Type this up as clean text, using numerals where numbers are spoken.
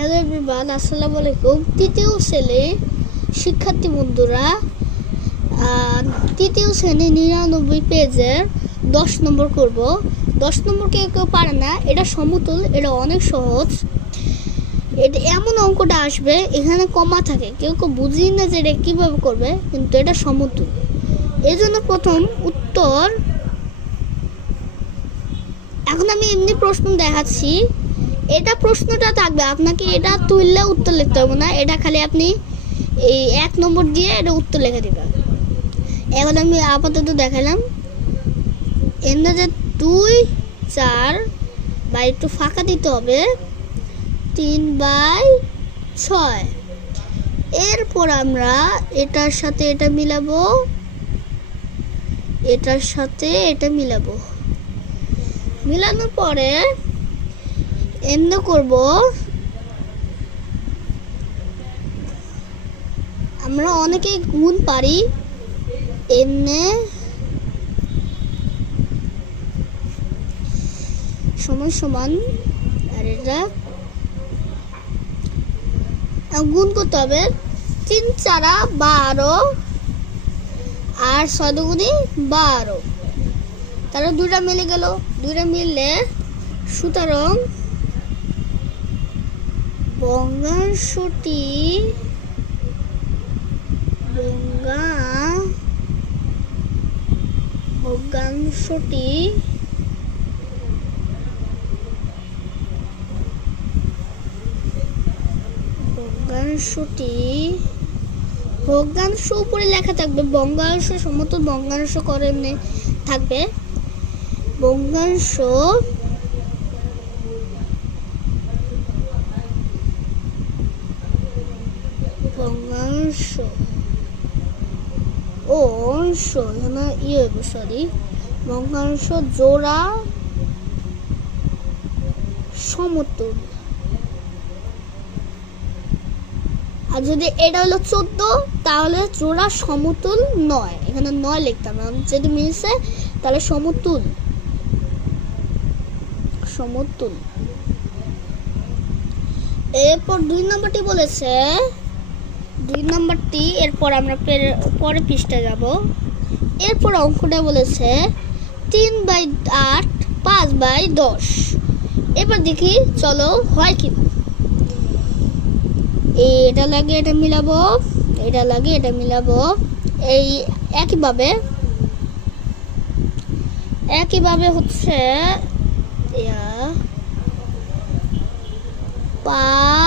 Hello everyone, আসসালামু আলাইকুম। তৃতীয় শ্রেণী শিক্ষার্থী বন্ধুরা, তৃতীয় শ্রেণী 99 পেজের 10 নম্বর করব। 10 নম্বর কেউ পারে না, এটা সমতুল, এটা অনেক সহজ। এটা এমন অঙ্কটা আসবে, এখানে কমা থাকে, কেউ বুঝি না যে এটা কীভাবে করবে, কিন্তু এটা সমতুল। এই জন্য প্রথম উত্তর, এখন আমি এমনি প্রশ্ন দেখাচ্ছি। এটা প্রশ্নটা থাকবে, আপনাকে এটা তুললে উত্তর লিখতে হবে না, এটা খালি আপনি এই 1 নম্বর দিয়ে এটা উত্তর লিখে দেবেন। এখন আমি আপাতত দেখালাম। এনে যে 2, 4 বা একটু ফাঁকা দিতে হবে, 3/6। এরপর আমরা এটার সাথে এটা মিলাবো, এটার সাথে এটা মিলাবো। মিলানোর পরে এমনি করব, আমরা অনেকেই গুণ পারি। এমনি সমান সমান, আর এটা গুণ করতে হবে। 3 4 12 আর 6 দুগুণে 12, তারা দুইটা মিলে গেল। দুইটা মিললে সুতরাং ভগ্নাংশটি ভগ্নাংশ উপরে লেখা থাকবে, ভগ্নাংশ সমতুল ভগ্নাংশ করে থাকবে। ভগ্নাংশ ও অংশ, এখানে ভগ্নাংশ জোড়া সমতুল। আর যদি এটা হলো 14, তাহলে জোড়া সমতুল নয়, এখানে 9 লিখতাম। যদি মিলছে তাহলে সমতুল। এরপর 2 নম্বরটি বলেছে, 2 নম্বরটি এরপর আমরা পরে পৃষ্ঠা যাব। এরপর অঙ্কটা বলেছে 3/8 5/10। এবার দেখি চলো হয় কি। এটা লাগে এটা মিলাবো, এটা লাগে এটা মিলাবো। এই একইভাবে হচ্ছে 5